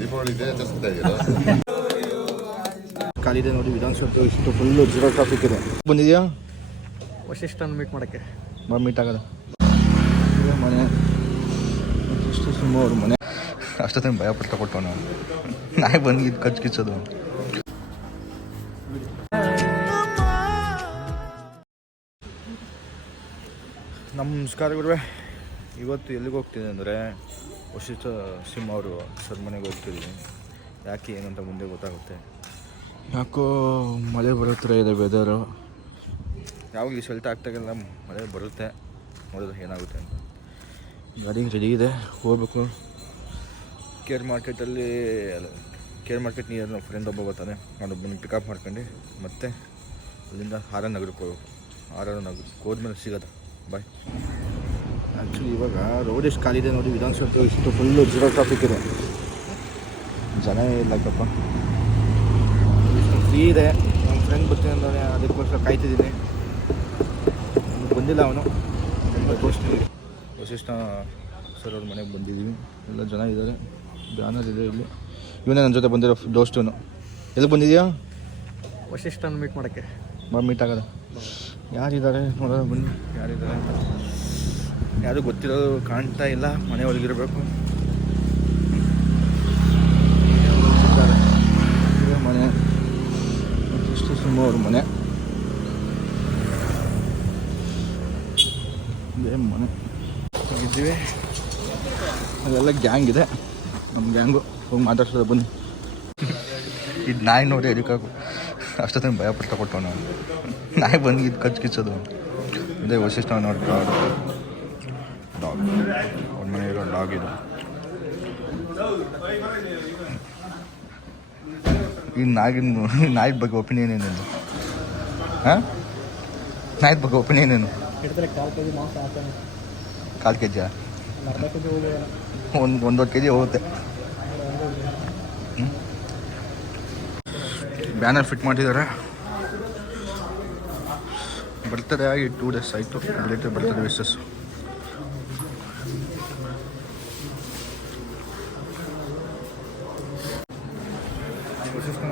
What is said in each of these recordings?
ದೀಪಾವಳಿ ಇದೆ ಆಚರಿಸ್ತಾ ಇದ್ದೀರಾ? ಕಾಲಿದೆ ನೋಡಿ, ವಿಧಾನಸೌಧ ಇಷ್ಟು ಫುಲ್ಲು ಜೀರೋ ಟ್ರಾಫಿಕ್ ಇದೆ. ಬಂದಿದೆಯಾ ವಶಿಷ್ಠನ ಮೀಟ್ ಮಾಡೋಕ್ಕೆ? ಮೀಟ್ ಆಗೋದು ಮನೆ ಇಷ್ಟು ಸುಮಾರು ಮನೆ ಅಷ್ಟೊತ್ತೇನು ಭಯ ಪಟ್ಟು ಕೊಟ್ಟವ ನಾವು ನಾಯಿ ಬಂದು ಇದು ಕಚ್ಚು ಕಿಚ್ಚೋದು. ನಮಸ್ಕಾರ ಗುರುವೆ. ಇವತ್ತು ಎಲ್ಲಿಗೆ ಹೋಗ್ತೀನಿ ಅಂದರೆ ವಶಿಷ್ಠ ಸಿಂಹ ಅವರು ಸರ್ ಮನೆಗೆ ಹೋಗ್ತಿದ್ದೀನಿ. ಯಾಕೆ ಏನಂತ ಮುಂದೆ ಗೊತ್ತಾಗುತ್ತೆ. ಯಾಕೋ ಮಳೆ ಬರೋ ಥರ ಇದೆ ವೆದರು. ಯಾವಾಗಲೂ ಸೆಲ್ಟ್ ಆಗ್ತಾಗೆಲ್ಲ ಮಳೆ ಬರುತ್ತೆ, ನೋಡೋದು ಏನಾಗುತ್ತೆ ಅಂತ. ಗಾಡಿ ರೆಡಿ ಇದೆ, ಹೋಗ್ಬೇಕು. ಕೇರ್ ಮಾರ್ಕೆಟ್ ನಿಯರ್ ಫ್ರೆಂಡ್ ಒಬ್ಬ ಬರ್ತಾನೆ, ನಾನೊಬ್ಬನ ಪಿಕಪ್ ಮಾಡ್ಕೊಂಡು ಮತ್ತೆ ಅಲ್ಲಿಂದ ಆರ್.ಎನ್. ನಗರಕ್ಕೆ ಹೋಗ್ಬೇಕು. ಆರ್.ಎನ್. ನಗರಕ್ಕೆ ಹೋದ್ಮೇಲೆ ಸಿಗೋದು. ಬಾಯ್. ಆ್ಯಕ್ಚುಲಿ ಇವಾಗ ರೋಡ್ ಎಷ್ಟು ಖಾಲಿ ಇದೆ ನೋಡಿ, ವಿಧಾನಸೌಧ ಇಷ್ಟು ಫುಲ್ಲು ಜೀರೋ ಟ್ರಾಫಿಕ್ ಇದೆ, ಜನ ಇಲ್ಲಕ್ಕಪ್ಪ. ಫ್ರೀ ಇದೆ. ನಮ್ಮ ಫ್ರೆಂಡ್ ಬರ್ತೀನಿ ಅಂದರೆ ಅದಕ್ಕೋಸ್ಕರ ಕಾಯ್ತಿದ್ದೀನಿ. ಬಂದಿಲ್ಲ ಅವನು. ವಶಿಷ್ಠ ಸರ್ ಅವ್ರ ಮನೆಗೆ ಬಂದಿದ್ದೀವಿ. ಎಲ್ಲ ಜನ ಇದ್ದಾರೆ, ಬ್ಯಾನರ್ ಇದೆ ಇಲ್ಲಿ. ಇವನೇ ನನ್ನ ಜೊತೆ ಬಂದಿರೋ ದೋಸ್ತನು. ಎಲ್ಲಿ ಬಂದಿದೆಯಾ? ವಶಿಷ್ಠನ ಮೀಟ್ ಮಾಡೋಕ್ಕೆ. ಮೀಟ್ ಆಗೋದು. ಯಾರಿದ್ದಾರೆ ನೋಡೋದು ಬನ್ನಿ. ಯಾರಿದ್ದಾರೆ ಯಾರು ಗೊತ್ತಿರೋದು ಕಾಣ್ತಾ ಇಲ್ಲ. ಮನೆ ಒಳಗಿರಬೇಕು. ಮನೆ ಇಷ್ಟು ಸುಮಾರು ಮನೆ ಮನೆ ಇದ್ದೀವಿ. ಅಲ್ಲೆಲ್ಲ ಗ್ಯಾಂಗ್ ಇದೆ, ನಮ್ಮ ಗ್ಯಾಂಗು. ಹೋಗಿ ಮಾತಾಡ್ಸೋದು ಬನ್ನಿ. ಇದು ನಾಯಿ ನೋಡಿ ಅದಕ್ಕಾಗು ಅಷ್ಟೊತ್ತೇನು ಭಯ ಪಟ್ಟು ಕೊಟ್ಟವ ನಾವು. ನಾಯಿ ಬಂದು ಇದು ಕಚ್ಚು ಕಿಚ್ಚೋದು. ಇದೇ ವಶಿಷ್ಠ ನೋಡಿ ಡಾಗ್. ಅವ್ರ ಮನೆ ಇರೋ ಡಾಗ್ ಇದು. ಈ ನಾಯಿ ಬಗ್ಗೆ ಒಪಿನಿಯನ್ ಏನೇನು? ಹಾಂ, ನಾಯಿ ಬಗ್ಗೆ ಒಪಿನಿಯನ್ ಏನು? ಕಾಲು ಕೆ ಜಿಯಾ? ಒಂದೂವರೆ ಕೆ ಜಿ ಹೋಗುತ್ತೆ. ಬ್ಯಾನರ್ ಫಿಟ್ ಮಾಡಿದ್ದಾರೆ. ಬರ್ತಡೇ ಆಗಿ 2 days ಆಯಿತು. Relative birthday wishes.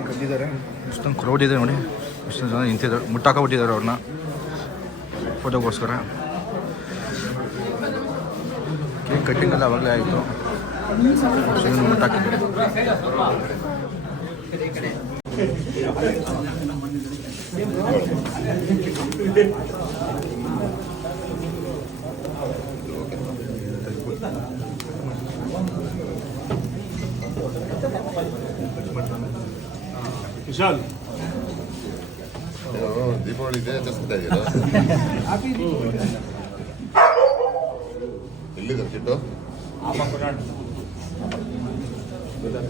ಬಂದಿದ್ದಾರೆ. ಇಷ್ಟೊಂದು ಕ್ರೌಡ್ ಇದೆ ನೋಡಿ, ಇಷ್ಟೊಂದು ಜನ ನಿಂತಿದ್ದಾರೆ. ಮುಟ್ಟಾಕೊಬಿಟ್ಟಿದ್ದಾರೆ ಅವ್ರನ್ನ ಫೋಟೋಗೋಸ್ಕರ. ಕೇಕ್ ಕಟ್ಟಿಂಗ್ ಎಲ್ಲ ಅವಾಗಲೇ ಆಯಿತು. ಮುಟ್ಟಾಕಿದ್ದಾರೆ. ವಿಶಾಲ್, ದೀಪಾವಳಿ ಇದೆ ಆಚರಿಸ್ತಾ ಇದ್ದೀರಾ? ಎಲ್ಲಿದ್ದಾರೆ ಕಿಟ್ಟು? ಬೇಡ.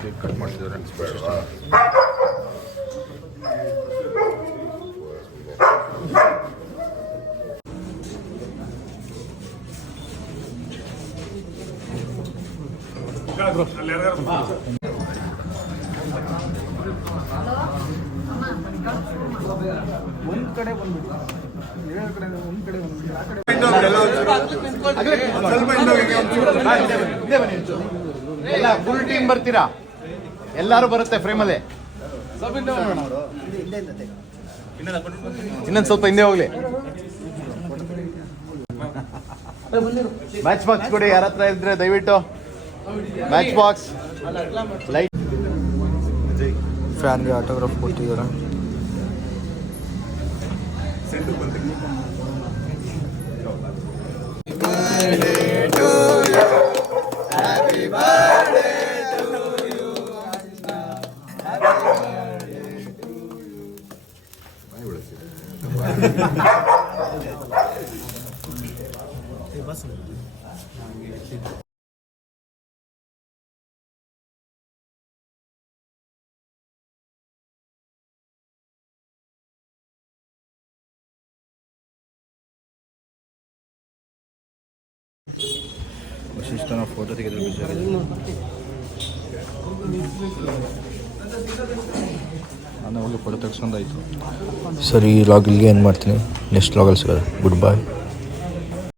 ಕೇಕ್ ಕಟ್ ಮಾಡ್ತಿದ್ದಾರೆ. ಒಂದು ಕಡೆ ಬಂದ್ಬಿಟ್ಟು ಎಲ್ಲ ಫುಲ್ ಟೀಮ್ ಬರ್ತೀರಾ? ಎಲ್ಲರೂ ಬರುತ್ತೆ ಫ್ರೇಮಲ್ಲಿ. ಇನ್ನೊಂದು ಸ್ವಲ್ಪ ಹಿಂದೆ ಹೋಗ್ಲಿ. ಮ್ಯಾಚ್ ಬಾಕ್ಸ್ ಕೊಡಿ, ಯಾರ ಹತ್ರ ಇದ್ರೆ ದಯವಿಟ್ಟು. Matchbox light. ಫ್ಯಾನ್ಗೆ ಆಟೋಗ್ರಾಫ್ ಕೊಟ್ಟಿದ್ದಾರೆ. ವಶಿಷ್ಠನ ಫೋಟೋ ತೆಗೆದ್ರೆ ಬಿಜಾರು. ನಾನು ಹೋಗಿ ಫೋಟೋ ತೆಗ್ಸ್ಕೊಂಡಾಯ್ತು. ಸರಿ, ಲಾಗ್ ಇಲ್ಲಿಗೆ ಏನು ಮಾಡ್ತೀನಿ. ನೆಕ್ಸ್ಟ್ ಲಾಗಲ್ಲಿ ಸಿಗೋದು. ಗುಡ್ ಬಾಯ್.